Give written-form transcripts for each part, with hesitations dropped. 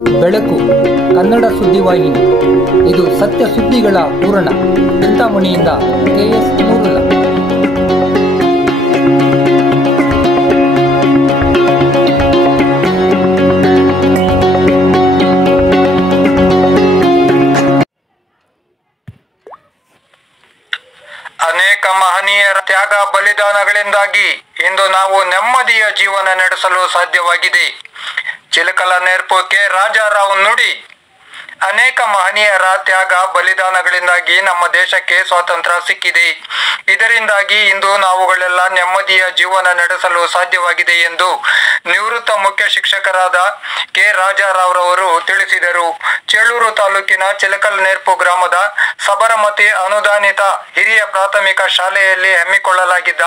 ಬೆಳಕು ಕನ್ನಡ ಸುದ್ದಿವಾಹಿನಿ. ಇದು ಸತ್ಯ ಸುದ್ದಿಗಳ ಪೂರಣ. ಚಿಂತಾಮಣಿಯಿಂದ KS ನೂರುಲ್ಲ. ಅನೇಕ ಮಹನೀಯರ ತ್ಯಾಗ ಬಲಿದಾನಗಳಿಂದಾಗಿ ಇಂದು ನಾವು ನೆಮ್ಮದಿಯ ಜೀವನ ನಡೆಸಲು ಸಾಧ್ಯವಾಗಿದೆ. ಚಿಲಕಲ ನೆರ್ಪು ಕೆ ರಾಜಾರಾವ್ ನುಡಿ. ಅನೇಕ ಮಹನೀಯರ ತ್ಯಾಗ ಬಲಿದಾನಗಳಿಂದಾಗಿ ನಮ್ಮ ದೇಶಕ್ಕೆ ಸ್ವಾತಂತ್ರ್ಯ ಸಿಕ್ಕಿದೆ. ಇದರಿಂದಾಗಿ ಇಂದು ನಾವುಗಳೆಲ್ಲ ನೆಮ್ಮದಿಯ ಜೀವನ ನಡೆಸಲು ಸಾಧ್ಯವಾಗಿದೆ ಎಂದು ನಿವೃತ್ತ ಮುಖ್ಯ ಶಿಕ್ಷಕರಾದ ಕೆ ರಾಜಾರಾವ್ ರವರು ತಿಳಿಸಿದರು. ಚೇಳೂರು ತಾಲೂಕಿನ ಚಿಲಕಲ್ ನೆರ್ಪು ಗ್ರಾಮದ ಸಬರಮತಿ ಅನುದಾನಿತ ಹಿರಿಯ ಪ್ರಾಥಮಿಕ ಶಾಲೆಯಲ್ಲಿ ಹಮ್ಮಿಕೊಳ್ಳಲಾಗಿದ್ದ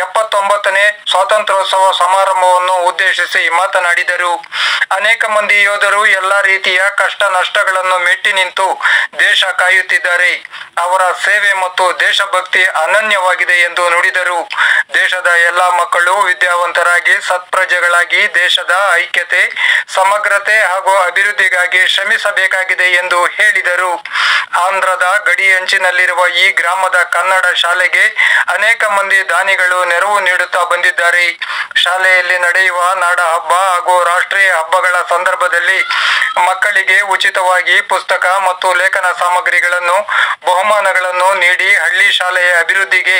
79ನೇ ಸ್ವಾತಂತ್ರ್ಯೋತ್ಸವ ಸಮಾರಂಭವನ್ನು ಉದ್ದೇಶಿಸಿ ಮಾತನಾಡಿದರು. ಅನೇಕ ಮಂದಿ ಯೋಧರು ಎಲ್ಲಾ ರೀತಿಯ ಕಷ್ಟ ನಷ್ಟಗಳನ್ನು ಮೆಟ್ಟಿ ನಿಂತು ದೇಶ ಕಾಯುತ್ತಿದ್ದಾರೆ. ಅವರ ಸೇವೆ ಮತ್ತು ದೇಶಭಕ್ತಿ ಅನನ್ಯವಾಗಿದೆ ಎಂದು ನುಡಿದರು. ದೇಶದ ಎಲ್ಲಾ ಮಕ್ಕಳು ವಿದ್ಯಾವಂತರಾಗಿ ಸತ್ಪ್ರಜೆಗಳಾಗಿ ದೇಶದ ಐಕ್ಯತೆ, ಸಮಗ್ರತೆ ಹಾಗೂ ಅಭಿವೃದ್ಧಿಗಾಗಿ ಶ್ರಮಿಸಬೇಕಾಗಿದೆ ಎಂದು ಹೇಳಿದರು. ಆಂಧ್ರದ ಗಡಿಯಂಚಿನಲ್ಲಿರುವ ಈ ಗ್ರಾಮದ ಕನ್ನಡ ಶಾಲೆಗೆ ಅನೇಕ ಮಂದಿ ದಾನಿಗಳು ನೆರವು ನೀಡುತ್ತಾ ಬಂದಿದ್ದಾರೆ. ಶಾಲೆಯಲ್ಲಿ ನಡೆಯುವ ನಾಡ ಹಬ್ಬ ಹಾಗೂ ರಾಷ್ಟ್ರೀಯ ಹಬ್ಬಗಳ ಸಂದರ್ಭದಲ್ಲಿ ಮಕ್ಕಳಿಗೆ ಉಚಿತವಾಗಿ ಪುಸ್ತಕ ಮತ್ತು ಲೇಖನ ಸಾಮಗ್ರಿಗಳನ್ನು, ಬಹುಮಾನಗಳನ್ನು ನೀಡಿ ಹಳ್ಳಿ ಶಾಲೆಯ ಅಭಿವೃದ್ಧಿಗೆ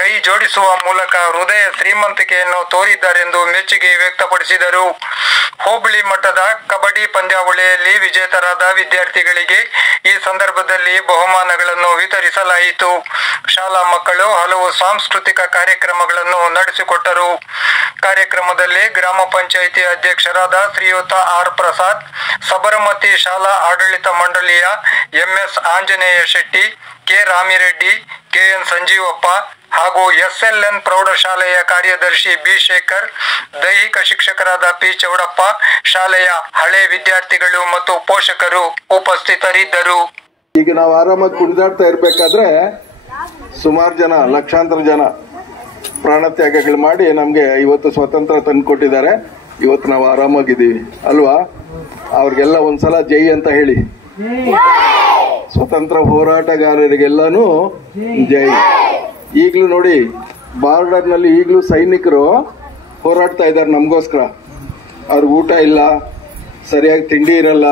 ಕೈ ಜೋಡಿಸುವ ಮೂಲಕ ಹೃದಯ ಶ್ರೀಮಂತಿಕೆಯನ್ನು ತೋರಿದ್ದಾರೆಂದು ಮೆಚ್ಚುಗೆ ವ್ಯಕ್ತಪಡಿಸಿದರು. ಹೋಬಳಿ ಮಟ್ಟದ ಕಬಡ್ಡಿ ಪಂದ್ಯಾವಳಿಯಲ್ಲಿ ವಿಜೇತರಾದ ವಿದ್ಯಾರ್ಥಿಗಳಿಗೆ ಈ ಸಂದರ್ಭದಲ್ಲಿ ಬಹುಮಾನಗಳನ್ನು ವಿತರಿಸಲಾಯಿತು. ಶಾಲಾ ಮಕ್ಕಳು ಹಲವು ಸಾಂಸ್ಕೃತಿಕ ಕಾರ್ಯಕ್ರಮಗಳನ್ನು ನಡೆಸಿಕೊಟ್ಟರು. ಕಾರ್ಯಕ್ರಮದಲ್ಲಿ ಗ್ರಾಮ ಪಂಚಾಯಿತಿ ಅಧ್ಯಕ್ಷರಾದ ಶ್ರೀಯುತ ಆರ್ ಪ್ರಸಾದ್, ಸಬರಮತಿ ಶಾಲಾ ಆಡಳಿತ ಮಂಡಳಿಯ MS Anjaneya Shetty, K Ramireddy, KN Sanjeevappa ಹಾಗೂ SLN ಪ್ರೌಢಶಾಲೆಯ ಕಾರ್ಯದರ್ಶಿ B ಶೇಖರ್, ದೈಹಿಕ ಶಿಕ್ಷಕರಾದ P ಚೌಡಪ್ಪ, ಶಾಲೆಯ ಹಳೆ ವಿದ್ಯಾರ್ಥಿಗಳು ಮತ್ತು ಪೋಷಕರು ಉಪಸ್ಥಿತರಿದ್ದರು. ಈಗ ನಾವು ಆರಾಮಾಗಿ ಕುಣಿದಾಡ್ತಾ ಇರ್ಬೇಕಾದ್ರೆ ಸುಮಾರು ಜನ, ಲಕ್ಷಾಂತರ ಜನ ಪ್ರಾಣತ್ಯಾಗಗಳು ಮಾಡಿ ನಮ್ಗೆ ಇವತ್ತು ಸ್ವಾತಂತ್ರ್ಯ ತಂದುಕೊಟ್ಟಿದ್ದಾರೆ. ಇವತ್ತು ನಾವು ಆರಾಮಾಗಿದ್ದೀವಿ ಅಲ್ವಾ? ಅವ್ರಿಗೆಲ್ಲ ಒಂದ್ಸಲ ಜೈ ಅಂತ ಹೇಳಿ. ಸ್ವತಂತ್ರ ಹೋರಾಟಗಾರರಿಗೆಲ್ಲಾನು ಜೈ. ಈಗಲೂ ನೋಡಿ, ಬಾರ್ಡರ್ ನಲ್ಲಿ ಈಗಲೂ ಸೈನಿಕರು ಹೋರಾಡ್ತಾ ಇದ್ದಾರೆ ನಮಗೋಸ್ಕರ. ಅವ್ರಿಗೆ ಊಟ ಇಲ್ಲ, ಸರಿಯಾಗಿ ತಿಂಡಿ ಇರಲ್ಲ,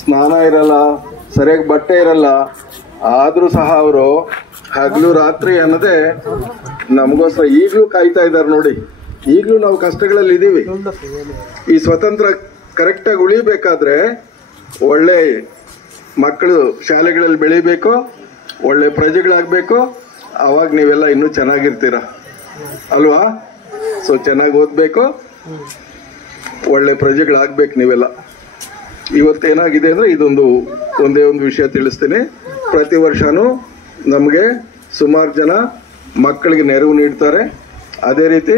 ಸ್ನಾನ ಇರಲ್ಲ, ಸರಿಯಾಗಿ ಬಟ್ಟೆ ಇರಲ್ಲ. ಆದ್ರೂ ಸಹ ಅವರು ಹಗಲು ರಾತ್ರಿ ಅನ್ನೋದೇ ನಮಗೋಸ್ಕರ ಈಗಲೂ ಕಾಯ್ತಾ ಇದ್ದಾರೆ. ನೋಡಿ, ಈಗಲೂ ನಾವು ಕಷ್ಟಗಳಲ್ಲಿ ಇದ್ದೀವಿ. ಈ ಸ್ವತಂತ್ರ ಕರೆಕ್ಟಾಗಿ ಉಳಿಬೇಕಾದ್ರೆ ಒಳ್ಳೆ ಮಕ್ಕಳು ಶಾಲೆಗಳಲ್ಲಿ ಬೆಳಿಬೇಕು, ಒಳ್ಳೆ ಪ್ರಜೆಗಳಾಗಬೇಕು. ಅವಾಗ ನೀವೆಲ್ಲ ಇನ್ನೂ ಚೆನ್ನಾಗಿರ್ತೀರ ಅಲ್ವಾ? ಸೊ ಚೆನ್ನಾಗಿ ಓದಬೇಕು, ಒಳ್ಳೆ ಪ್ರಜೆಗಳಾಗಬೇಕು ನೀವೆಲ್ಲ. ಇವತ್ತೇನಾಗಿದೆ ಅಂದರೆ ಒಂದೇ ಒಂದು ವಿಷಯ ತಿಳಿಸ್ತೀನಿ. ಪ್ರತಿ ವರ್ಷನೂ ನಮಗೆ ಸುಮಾರು ಜನ ಮಕ್ಕಳಿಗೆ ನೆರವು ನೀಡ್ತಾರೆ. ಅದೇ ರೀತಿ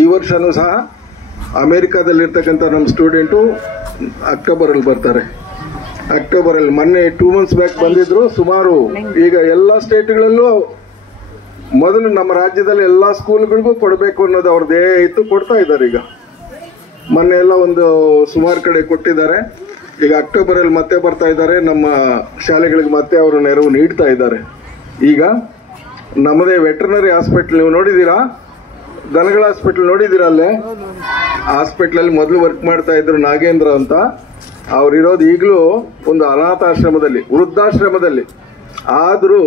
ಈ ವರ್ಷನೂ ಸಹ ಅಮೇರಿಕಾದಲ್ಲಿರ್ತಕ್ಕಂಥ ನಮ್ಮ ಸ್ಟೂಡೆಂಟು ಅಕ್ಟೋಬರಲ್ಲಿ ಬರ್ತಾರೆ. ಅಕ್ಟೋಬರಲ್ಲಿ ಮೊನ್ನೆ 2 months ಬ್ಯಾಕ್ ಬಂದಿದ್ರು. ಸುಮಾರು ಈಗ ಎಲ್ಲ ಸ್ಟೇಟ್ಗಳಲ್ಲೂ ಮೊದಲು ನಮ್ಮ ರಾಜ್ಯದಲ್ಲಿ ಎಲ್ಲ ಸ್ಕೂಲ್ಗಳಿಗೂ ಕೊಡಬೇಕು ಅನ್ನೋದು ಅವ್ರದ್ದೇ ಇತ್ತು, ಕೊಡ್ತಾ ಇದ್ದಾರೆ. ಈಗ ಮೊನ್ನೆ ಎಲ್ಲ ಸುಮಾರು ಕಡೆ ಕೊಟ್ಟಿದ್ದಾರೆ. ಈಗ ಅಕ್ಟೋಬರಲ್ಲಿ ಮತ್ತೆ ಬರ್ತಾ ಇದ್ದಾರೆ. ನಮ್ಮ ಶಾಲೆಗಳಿಗೆ ಮತ್ತೆ ಅವರು ನೆರವು ನೀಡ್ತಾ ಇದ್ದಾರೆ. ಈಗ ನಮ್ಮದೇ ವೆಟರ್ನರಿ ಹಾಸ್ಪಿಟಲ್ ನೀವು ನೋಡಿದ್ದೀರಾ? ದನಗಳ ಹಾಸ್ಪಿಟಲ್ ನೋಡಿದ್ದೀರಾ? ಅಲ್ಲೇ ಹಾಸ್ಪಿಟ್ಲಲ್ಲಿ ಮೊದಲು ವರ್ಕ್ ಮಾಡ್ತಾ ಇದ್ರು ನಾಗೇಂದ್ರ ಅಂತ. ಅವರಿರೋದು ಈಗಲೂ ಒಂದು ಅನಾಥಾಶ್ರಮದಲ್ಲಿ, ವೃದ್ಧಾಶ್ರಮದಲ್ಲಿ. ಆದರೂ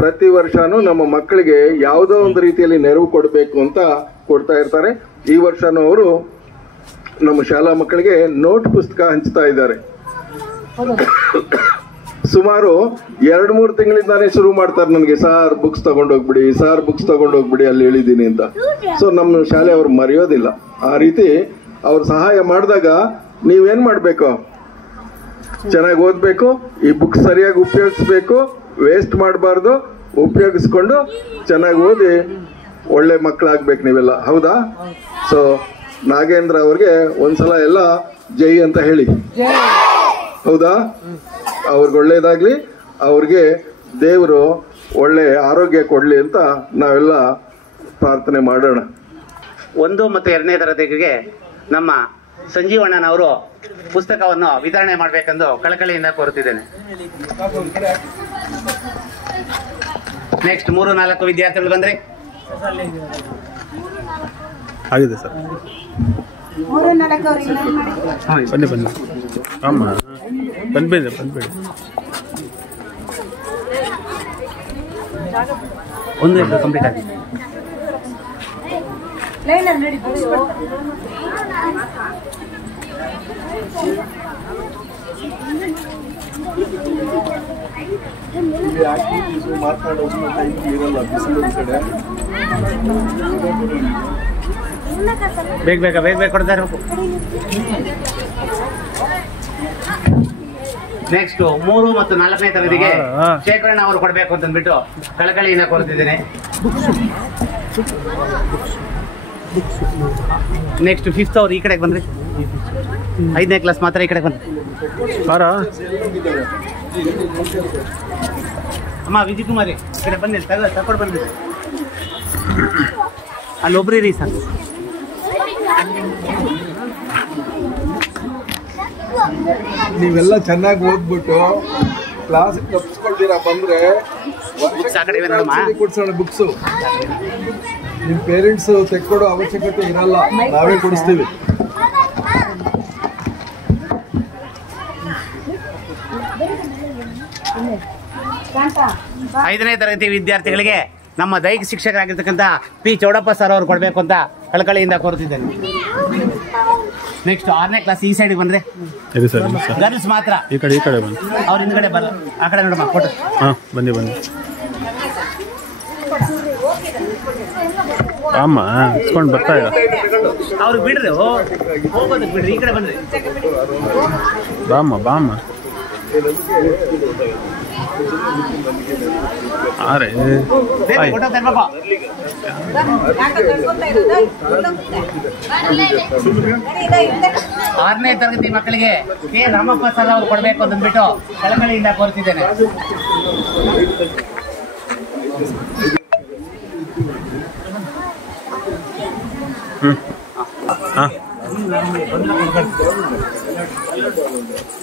ಪ್ರತಿ ವರ್ಷನೂ ನಮ್ಮ ಮಕ್ಕಳಿಗೆ ಯಾವುದೋ ಒಂದು ರೀತಿಯಲ್ಲಿ ನೆರವು ಕೊಡಬೇಕು ಅಂತ ಕೊಡ್ತಾ ಇರ್ತಾರೆ. ಈ ವರ್ಷನೂ ಅವರು ನಮ್ಮ ಶಾಲಾ ಮಕ್ಕಳಿಗೆ ನೋಟ್ ಪುಸ್ತಕ ಹಂಚ್ತಾ ಇದ್ದಾರೆ. ಸುಮಾರು 2-3 ತಿಂಗಳಿಂದಾನೇ ಶುರು ಮಾಡ್ತಾರೆ ನನಗೆ, ಸಾರ್ ಬುಕ್ಸ್ ತಗೊಂಡೋಗ್ಬಿಡಿ, ಸಾರ್ ಬುಕ್ಸ್ ತಗೊಂಡೋಗ್ಬಿಡಿ, ಅಲ್ಲಿ ಹೇಳಿದ್ದೀನಿ ಅಂತ. ಸೊ ನಮ್ಮ ಶಾಲೆ ಅವ್ರು ಮರೆಯೋದಿಲ್ಲ. ಆ ರೀತಿ ಅವ್ರು ಸಹಾಯ ಮಾಡಿದಾಗ ನೀವೇನ್ ಮಾಡ್ಬೇಕು? ಚೆನ್ನಾಗಿ ಓದ್ಬೇಕು, ಈ ಬುಕ್ಸ್ ಸರಿಯಾಗಿ ಉಪಯೋಗಿಸ್ಬೇಕು, ವೇಸ್ಟ್ ಮಾಡಬಾರ್ದು, ಉಪಯೋಗಿಸ್ಕೊಂಡು ಚೆನ್ನಾಗಿ ಓದಿ ಒಳ್ಳೆ ಮಕ್ಕಳಾಗ್ಬೇಕು ನೀವೆಲ್ಲ. ಹೌದಾ? ಸೊ ನಾಗೇಂದ್ರ ಅವ್ರಿಗೆ ಒಂದ್ಸಲ ಎಲ್ಲ ಜೈ ಅಂತ ಹೇಳಿ. ಹೌದಾ? ಅವ್ರಿಗೆ ಒಳ್ಳೇದಾಗ್ಲಿ, ಅವ್ರಿಗೆ ದೇವರು ಒಳ್ಳೆ ಆರೋಗ್ಯ ಕೊಡ್ಲಿ ಅಂತ ನಾವೆಲ್ಲ ಪ್ರಾರ್ಥನೆ ಮಾಡೋಣ. 1 ಮತ್ತು 2ನೇ ತರಗತಿಗೆ ನಮ್ಮ ಸಂಜೀವಣ್ಣನವರು ಪುಸ್ತಕವನ್ನು ವಿತರಣೆ ಮಾಡಬೇಕೆಂದು ಕಳಕಳಿಯಿಂದ ಕೋರುತ್ತಿದ್ದೇನೆ. ನೆಕ್ಸ್ಟ್ 3-4 ವಿದ್ಯಾರ್ಥಿಗಳು ಬಂದ್ರೆ ಆಗಿದೆ ಸರ್. ಬನ್ನಿ ಬನ್ನಿ ಅಮ್ಮ ಬಂದ್ಬೇಡಿ ಬಂದ್ಬೇಡಿ. ಒಂದು ಕಂಪ್ಲೀಟ್ ಆಗಿದೆ. ಬೇಗ ಬೇಗ ಬೇಗ ಬೇಗ ಕೊಡ್ತಾ ಇರಬೇಕು. ನೆಕ್ಸ್ಟ್ 3 ಮತ್ತು 4ನೇ ತರಗತಿಗೆ ಶೇಖರಣ್ಣ ಅವರು ಕೊಡಬೇಕು ಅಂತಂದ್ಬಿಟ್ಟು ಕಳಕಳಿಯಿಂದ ಕೋರುತ್ತಿದ್ದೇನೆ. ನೆಕ್ಸ್ಟ್ 5th ಅವ್ರು ಈ ಕಡೆಗೆ ಬಂದ್ರಿ. 5ನೇ ಕ್ಲಾಸ್ ಮಾತ್ರ ಈ ಕಡೆಗೆ ಬಂದ್ರಿ. ಅಮ್ಮ ವಿಜಯಕುಮಾರಿ ಈ ಕಡೆ ಬನ್ನಿ, ತಗೊಂಡು ಬಂದ್ರಿ. ಅಲ್ಲೊಬ್ರಿ ರೀ ಸರ್. ನೀವೆಲ್ಲ ಚೆನ್ನಾಗಿ ಓದ್ಬಿಟ್ಟು ಕ್ಲಾಸ್ ತಪ್ಪಿಸ್ಕೊಳ್ತೀರಾ ಬಂದ್ರೆ ಕೊಡ್ಸೋಣ ಬುಕ್ಸು. ನಿಮ್ ಪೇರೆಂಟ್ಸ್ ತೆಕ್ಕೊಡೋ ಅವಶ್ಯಕತೆ ಇರಲ್ಲ, ನಾವೇ ಕೊಡಿಸ್ತೀವಿ. ಐದನೇ ತರಗತಿ ವಿದ್ಯಾರ್ಥಿಗಳಿಗೆ ನಮ್ಮ ದೈಹಿಕ ಶಿಕ್ಷಕರಾಗಿರ್ತಕ್ಕಂಥ ಪಿ ಚೌಡಪ್ಪ ಸರ್ ಅವರು ಕೊಡಬೇಕು ಅಂತ ಕಳಕಳಿಯಿಂದ ಕೋರುತ್ತಿದ್ದೇನೆ. ನೆಕ್ಸ್ಟ್ 6ನೇ ಕ್ಲಾಸ್ ಈ ಸೈಡ್ ಬಂದ್ರೆ ಗರ್ಲ್ಸ್ ಮಾತ್ರ. ಈ ಕಡೆ ಬನ್ನಿ. ಅವ್ರ ಹಿಂದ್ಗಡೆ ಬರ, ಆ ಕಡೆ ನೋಡಮ್ಮ ಫೋಟೋ. ಬನ್ನಿ ಬನ್ನಿ ಅಮ್ಮ ಇಸ್ಕೊಂಡು ಬರ್ತಾ ಇಲ್ಲ. ಅವ್ರಿಗೆ ಬಿಡ್ರಿ, ಹೋಗೋದಕ್ಕೆ ಬಿಡ್ರಿ. ಈ ಕಡೆ ಬಂದ್ರಿ. ಬಾಮ್ಮ ಬಾಮ್ಮ ಅರೆ ಫೋಟೋ ತರ್ಬೇಕು. 6ನೇ ತರಗತಿ ಮಕ್ಕಳಿಗೆ ಕೆ ರಾಮಪ್ಪ ಸರ್ ಅವರು ಕೊಡಬೇಕು ಅಂತಂದ್ಬಿಟ್ಟು ಕಳಕಳಿಯಿಂದ ಕೋರುತ್ತಿದ್ದೇನೆ.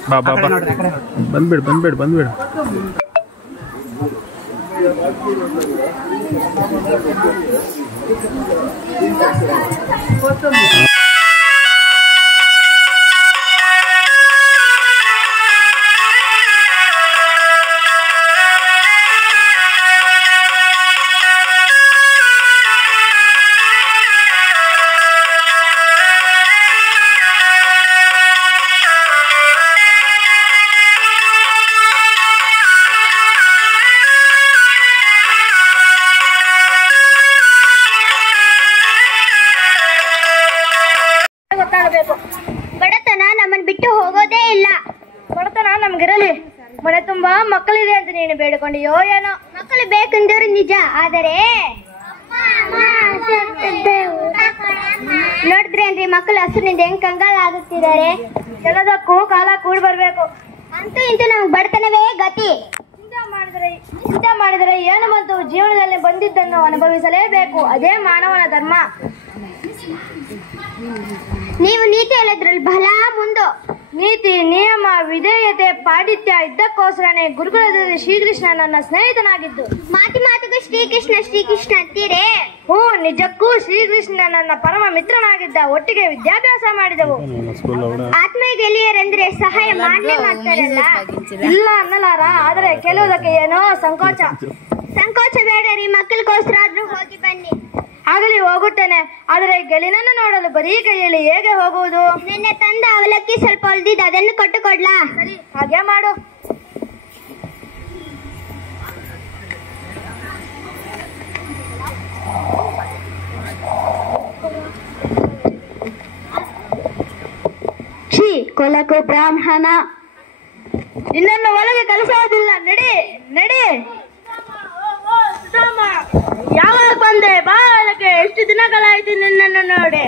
ಬಾ ಬಾ ಬಾ ಬಂದ್ಬಿಡು ಬಂದ್ಬಿಡು ಬಂದ್ಬಿಡು. ಬಡತನ ನಮ್ಮನ್ನು ಬಿಟ್ಟು ಹೋಗೋದೇ ಇಲ್ಲ. ಬಡತನ ನಮ್ಗಿರಲಿ, ಮನೆ ತುಂಬಾ ಮಕ್ಕಳಿದೆ ಅಂತ ನೀನು ಬೇಡಿಕೊಂಡಿಯೋ ಏನೋ. ಮಕ್ಕಳು ಬೇಕೆಂದರು ನಿಜ, ಆದರೆ ನೋಡಿದ್ರೇನ್ರಿ ಮಕ್ಕಳು ಹಸುನಿಂದ ಹೆಂಗ್ ಕಂಗಾಲ ಆಗುತ್ತಿದ್ದಾರೆ. ಎಲ್ಲದಕ್ಕೂ ಕಾಲ ಕೂಡಿ ಬರ್ಬೇಕು. ಅಂತೂ ಇಂತೂ ನಮ್ಗೆ ಬಡತನವೇ ಗತಿ. ಚಿಂತೆ ಮಾಡಿದರೆ ಏನು ಬಂತು, ಜೀವನದಲ್ಲಿ ಬಂದಿದ್ದನ್ನು ಅನುಭವಿಸಲೇಬೇಕು. ಅದೇ ಮಾನವನ ಧರ್ಮ. ನೀವು ನೀತಿ ಹೇಳೋದ್ರಲ್ಲಿ ಬಹಳ ಮುಂದು. ನೀತಿ, ನಿಯಮ, ವಿಧೇಯತೆ, ಪಾಂಡಿತ್ಯ ಇದ್ದಕ್ಕೋಸ್ಕರನೇ ಗುರುಕುಲದಲ್ಲಿ ಶ್ರೀಕೃಷ್ಣ ನನ್ನ ಸ್ನೇಹಿತನಾಗಿದ್ದು. ಮಾತಿಗೂ ಶ್ರೀಕೃಷ್ಣ ಅಂತೀರೇ? ಹ್ಞೂ, ನಿಜಕ್ಕೂ ಶ್ರೀಕೃಷ್ಣ ನನ್ನ ಪರಮ ಮಿತ್ರನಾಗಿದ್ದ. ಒಟ್ಟಿಗೆ ವಿದ್ಯಾಭ್ಯಾಸ ಮಾಡಿದೆವು. ಆತ್ಮೀಯ ಗೆಳೆಯರೆಂದ್ರೆ ಸಹಾಯ ಮಾಡಲೇ ಮಾಡ್ತಾರಲ್ಲ. ಇಲ್ಲ ಅನ್ನಲಾರ, ಆದರೆ ಕೆಲವುದಕ್ಕೆ ಏನೋ ಸಂಕೋಚ ಬೇಡರಿ. ಮಕ್ಕಳಿಗೋಸ್ಕರ ಆದ್ರೂ ಹೋಗಿ ಬನ್ನಿ. ಆಗಲಿ, ಹೋಗುತ್ತೇನೆ. ಆದರೆ ಗೆಳೆಯನನ್ನು ನೋಡಲು ಬರೀ ಕೈಯಲ್ಲಿ ಹೇಗೆ ಹೋಗುವುದು? ನಿನ್ನೆ ತಂದ ಅವಲಕ್ಕಿ ಸ್ವಲ್ಪ ಹೊಲ್ದಿದ್ದು, ಅದನ್ನು ಕೊಟ್ಟು ಕೊಡ್ಲಾ? ಸರಿ, ಹಾಗೆ ಮಾಡು. ಛೀ, ಕೊಲಕು ಬ್ರಾಹ್ಮಣ, ನಿನ್ನನ್ನು ಒಳಗೆ ಕಲಿಸೋದಿಲ್ಲ. ನಡಿ ನಡಿ. ಯಾವಾಗ ಬಂದೆ? ಬಾಳಕ್ಕೆ ಎಷ್ಟು ದಿನಗಳಾಯ್ತು ನಿನ್ನನ್ನು ನೋಡಿ.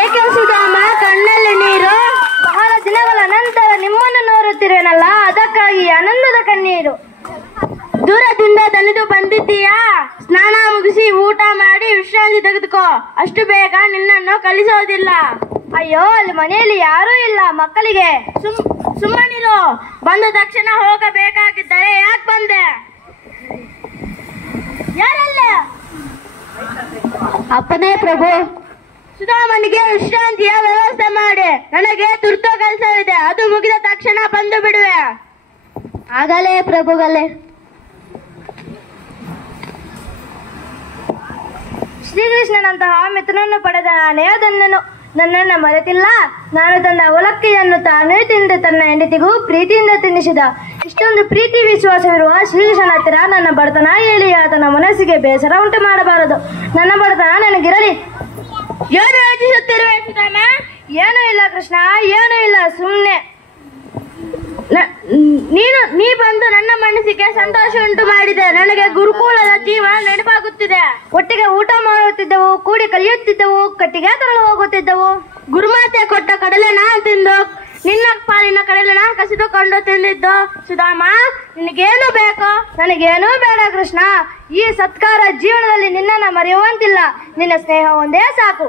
ಏಕೆ ಸುಧಾಮ ಕಣ್ಣಲ್ಲಿ ನೀರು? ಬಹಳ ದಿನಗಳ ನಂತರ ನಿಮ್ಮನ್ನು ನೋಡುತ್ತಿರುವೆನಲ್ಲ, ಅದಕ್ಕಾಗಿ ಆನಂದದ ಕಣ್ಣೀರು. ದೂರದಿಂದ ದಣಿದು ಬಂದಿದ್ದೀಯಾ? ಸ್ನಾನ ಮುಗಿಸಿ ಊಟ ಮಾಡಿ ಮಾಡಿ ವಿಶ್ರಾಂತಿ ತೆಗೆದುಕೋ. ಅಷ್ಟು ಬೇಗ ನಿನ್ನನ್ನು ಕಲಿಸೋದಿಲ್ಲ. ಅಯ್ಯೋ, ಅಲ್ಲಿ ಮನೆಯಲ್ಲಿ ಯಾರೂ ಇಲ್ಲ. ಮಕ್ಕಳಿಗೆ ಸುಮ್ಮನಿರು. ಬಂದ ತಕ್ಷಣ ಹೋಗಬೇಕಾಗಿದ್ದರೆ ಯಾಕೆ ಬಂದೆ? ಯಾರಲ್ಲ? ಅಪ್ಪನೇ ಪ್ರಭು. ಸುಧಾಮನಿಗೆ ವಿಶ್ರಾಂತಿಯ ವ್ಯವಸ್ಥೆ ಮಾಡಿ. ನನಗೆ ತುರ್ತು ಕೆಲಸವಿದೆ. ಅದು ಮುಗಿದ ತಕ್ಷಣ ಬಂದು ಬಿಡುವೆ. ಆಗಲೇ ಪ್ರಭುಗಳೇ. ಶ್ರೀಕೃಷ್ಣನಂತಹ ಮಿತ್ರನನ್ನು ಪಡೆದ ನಾನೇ ನನ್ನನ್ನು ಮರೆತಿಲ್ಲ. ನಾನು ತಂದ ಅವಲಕ್ಕಿಯನ್ನು ತಾನೇ ತಿಂದು ತನ್ನ ಹೆಂಡತಿಗೂ ಪ್ರೀತಿಯಿಂದ ತಿನ್ನಿಸಿದ. ಇಷ್ಟೊಂದು ಪ್ರೀತಿ ವಿಶ್ವಾಸವಿರುವ ಶ್ರೀಕೃಷ್ಣನ ಹತ್ತಿರ ನನ್ನ ಬಡತನ ಹೇಳಿ ಆತನ ಮನಸ್ಸಿಗೆ ಬೇಸರ ಉಂಟು ಮಾಡಬಾರದು. ನನ್ನ ಬಡತನ ನನಗಿರಲಿ. ಏನು ಯೋಚಿಸುತ್ತಿರುವೆ ಸುಧಾಮ? ಏನೂ ಇಲ್ಲ ಕೃಷ್ಣ, ಏನೂ ಇಲ್ಲ. ಸುಮ್ಮನೆ ನೀ ಬಂದು ನನ್ನ ಮನಸ್ಸಿಗೆ ಸಂತೋಷ ಉಂಟು ಮಾಡಿದೆ. ನನಗೆ ಗುರುಕುಲದ ಜೀವನ ನೆನಪಾಗುತ್ತಿದೆ. ಒಟ್ಟಿಗೆ ಊಟ ಮಾಡುತ್ತಿದ್ದೆವು, ಕೂಡಿ ಕಲಿಯುತ್ತಿದ್ದೆವು, ಕಟ್ಟಿಗೆ ತರಲು ಹೋಗುತ್ತಿದ್ದೆವು. ಗುರುಮಾತೆ ಕೊಟ್ಟ ಕಡಲೆನ ತಿಂದು ನಿನ್ನ ಪಾಲಿನ ಕಡಲೆನ ಕಸಿದುಕೊಂಡು ತಿಂದಿದ್ದು. ಸುಧಾಮ, ನಿನಗೇನು ಬೇಕು? ನನಗೇನೂ ಬೇಡ ಕೃಷ್ಣ. ಈ ಸತ್ಕಾರ ಜೀವನದಲ್ಲಿ ನಿನ್ನನ್ನು ಮರೆಯುವಂತಿಲ್ಲ. ನಿನ್ನ ಸ್ನೇಹ ಒಂದೇ ಸಾಕು.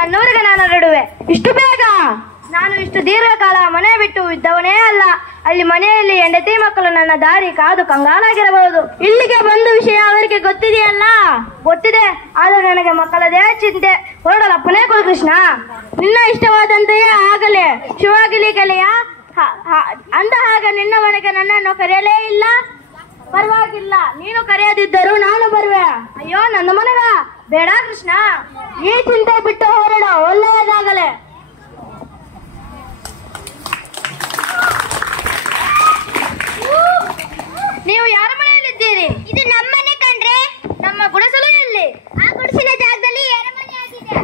ನನ್ನೂರಿಗೆ ನಾನು ಹೊರಡುವೆ. ಇಷ್ಟು ಬೇಗ? ನಾನು ಇಷ್ಟು ದೀರ್ಘಕಾಲ ಮನೆ ಬಿಟ್ಟು ಇದ್ದವನೇ ಅಲ್ಲ. ಅಲ್ಲಿ ಮನೆಯಲ್ಲಿ ಹೆಂಡತಿ ಮಕ್ಕಳು ನನ್ನ ದಾರಿ ಕಾದು ಕಂಗಾಲಾಗಿರಬಹುದು. ಇಲ್ಲಿಗೆ ಬಂದ ವಿಷಯ ಅವರಿಗೆ ಗೊತ್ತಿದೆಯಲ್ಲ? ಗೊತ್ತಿದೆ, ಆದ್ರೆ ನನಗೆ ಮಕ್ಕಳದೇ ಚಿಂತೆ. ಹೊರಡಲಪ್ಪನೇ ಕೃಷ್ಣ. ನಿನ್ನ ಇಷ್ಟವಾದಂತೆಯೇ ಆಗಲೇ. ಶಿವಾಗಲಿ ಗೆಳೆಯ. ಅಂದ ಹಾಗೆ ನಿನ್ನ ಮನೆಗೆ ನನ್ನನ್ನು ಕರೆಯಲೇ ಇಲ್ಲ. ಪರವಾಗಿಲ್ಲ, ನೀನು ಕರೆಯದಿದ್ದರೂ ನಾನು ಬರುವೆ. ಅಯ್ಯೋ, ನನ್ನ ಮನೆಗ ಬೇಡ ಕೃಷ್ಣ. ಈ ಚಿಂತೆ ಬಿಟ್ಟು ಹೊರಡು, ಒಳ್ಳೆಯದಾಗಲೇ. ನೀವು ಯಾರ ಮನೆಯಲ್ಲಿದ್ದೀರಿ? ಇದು ನಮ್ಮನೆ ಕಣ್ರೆ. ನಮ್ಮ ಗುಡಿಸಲು ಎಲ್ಲಿ? ಆ ಗುಡಿಸಿನ ಜಾಗದಲ್ಲಿ ಎರಮನೆ ಆಗಿದೆ.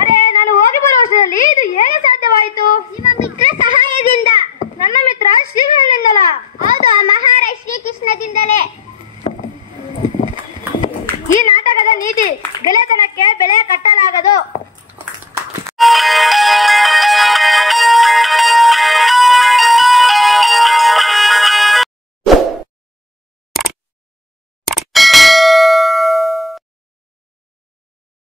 ಅರೆ, ನಾನು ಹೋಗಿ ಬರುವಷ್ಟರಲ್ಲಿ ಇದು ಹೇಗೆ ಸಾಧ್ಯವಾಯಿತು? ನಿಮ್ಮ ಮಿತ್ರ ಸಹಾಯದಿಂದ. ನನ್ನ ಮಿತ್ರ ಶ್ರೀಕೃಷ್ಣನಿಂದಲ? ಹೌದು, ಆ ಮಹಾರಾಜ ಶ್ರೀಕೃಷ್ಣದಿಂದಲೇ. ಈ ನಾಟಕದ ನೀತಿ ಗೆಳೆತನಕ್ಕೆ ಬೆಲೆ ಕಟ್ಟಲಾಗದು.